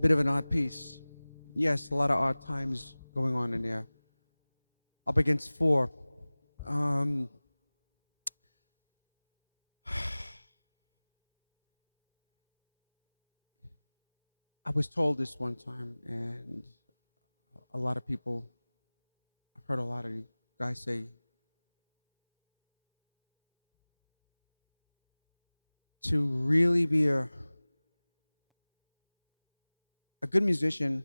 bit of an odd piece. Yes, a lot of odd times going on in there. Up against 4. Um, I was told this one time, and a lot of people, I've heard a lot of guys say, to really be a good musician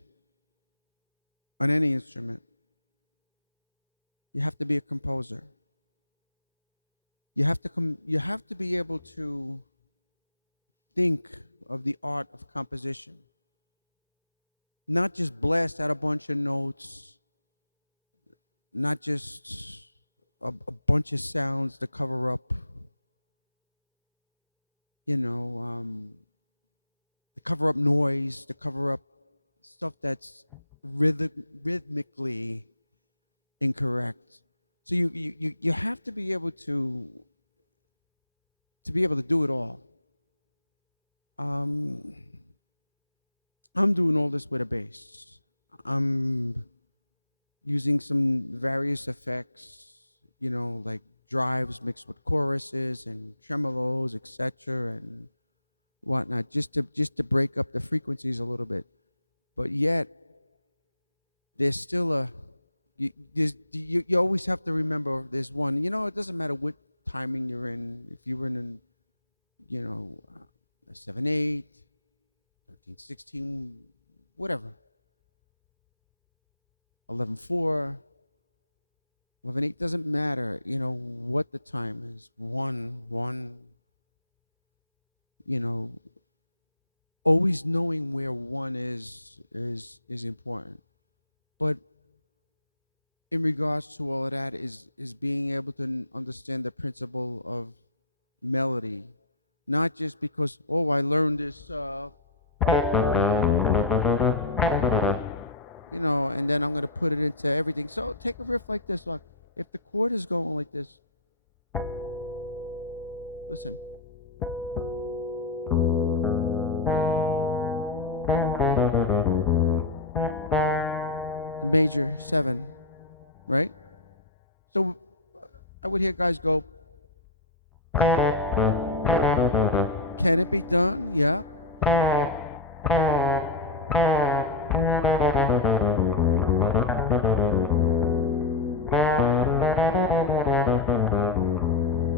on any instrument, you have to be a composer. You have to be able to think of the art of composition, not just blast out a bunch of notes, not just a bunch of sounds to cover up, to cover up noise, to cover up stuff that's rhythmically incorrect. So you have to be able to do it all. I'm doing all this with a bass. I'm using some various effects, like drives mixed with choruses and tremolos, etc., and whatnot, just to break up the frequencies a little bit. But yet, there's still you always have to remember there's one. It doesn't matter what timing you're in. If you're in, a 7/8, 13/16, whatever, 11/4, 11/8, doesn't matter. What the time is. One. Always knowing where one is important. But in regards to all of that is being able to understand the principle of melody, not just because, I learned this, and then I'm going to put it into everything. So take a riff like this. Look, if the chord is going like this, listen. Major 7, right? So I would hear guys go, can it be done? Yeah.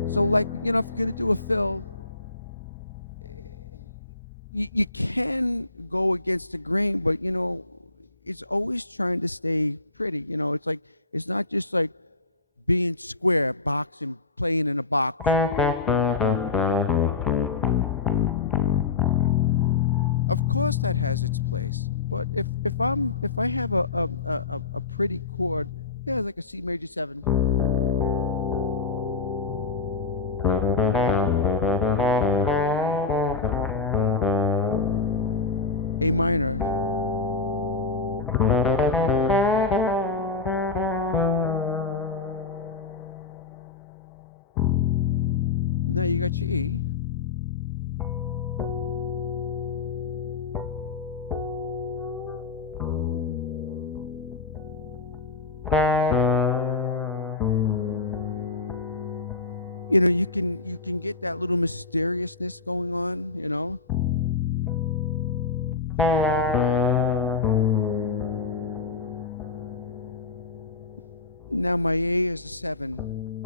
So like, if you're gonna do a fill, you can go against the grain, but it's always trying to stay pretty. It's like, it's not just like being square, boxing, playing in a box. Of course that has its place, but if I have a pretty chord, yeah, it's like a C major 7. A minor. Now you got your E. You can get that little mysteriousness going on, Now my A is a 7.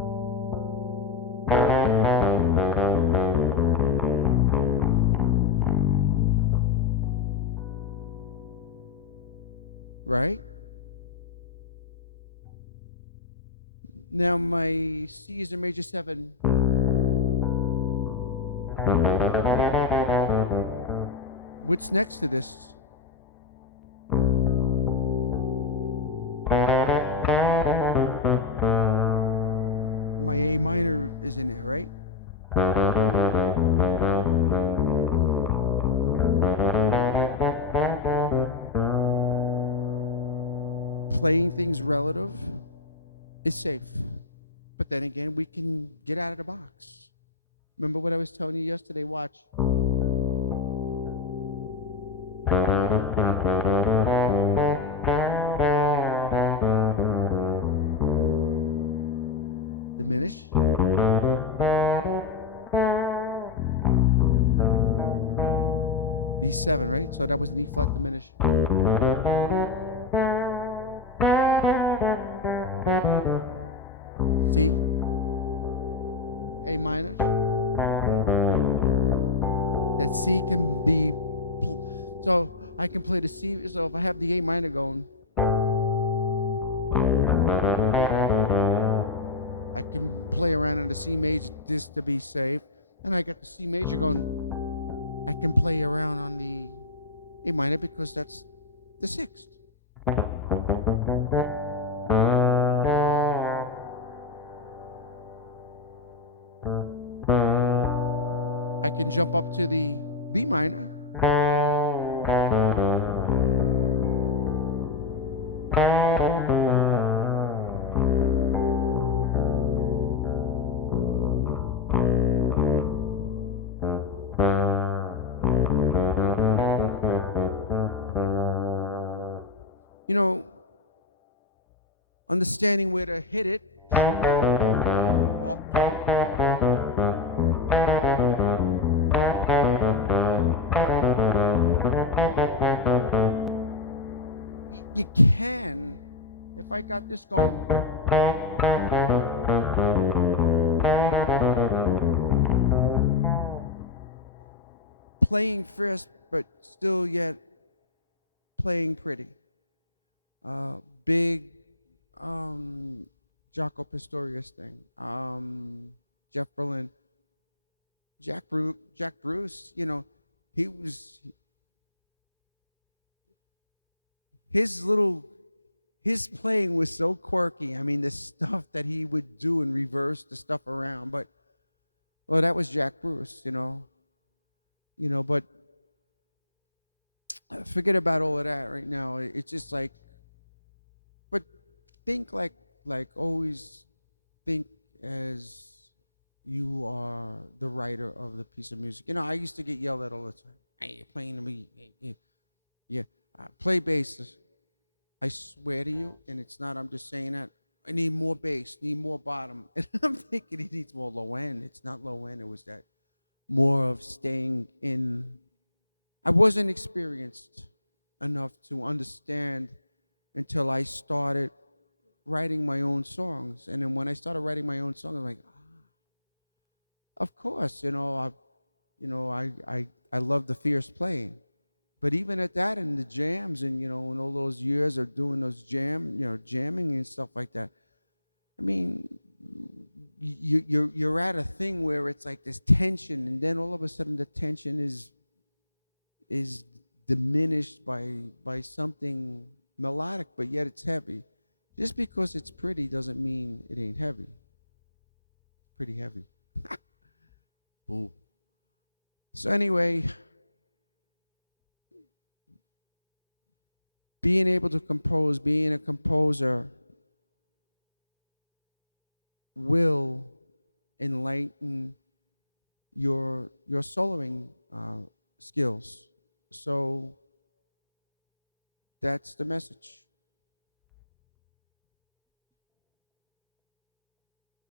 Right? Now my C is a major 7. What's next to this? My A minor is in there, right? Playing things relative is safe. But then again, we can get out of the box. Remember what I was telling you yesterday? Watch. Diminish. B7, right? So that was an E flat diminish. C, A minor. That C can be, so I can play the C. So if I have the A minor going, I can play around on the C major just to be safe, and I got the C major going. I can play around on the A minor because that's the sixth. I can jump up to the B minor. You know, understanding where to hit it. You can, if I got this going. Playing first, but still yet playing pretty. Big Jaco Pastorius thing. Jeff Berlin. Jack Bruce, you know, he was his playing was so quirky. I mean, the stuff that he would do and reverse the stuff around, but well, that was Jack Bruce, you know. But forget about all of that right now. It's just like, but think like always think as you are the writer of the piece of music. You know, I used to get yelled at all the time. Hey, you're playing to me. Yeah. Play bass. I swear to you, and it's not, I'm just saying that. I need more bass, need more bottom. And I'm thinking he needs more low end. It's not low end, it was that more of staying in. I wasn't experienced enough to understand until I started writing my own songs. And then when I started writing my own songs, I'm like, of course, I love the fierce playing. But even at that, in the jams, and in all those years of doing those jamming and stuff like that, I mean, you're at a thing where it's like this tension, and then all of a sudden the tension is diminished by something melodic, but yet it's heavy. Just because it's pretty doesn't mean it ain't heavy. Pretty heavy. Ooh. So anyway, being able to compose, being a composer will enlighten your soloing skills. So that's the message.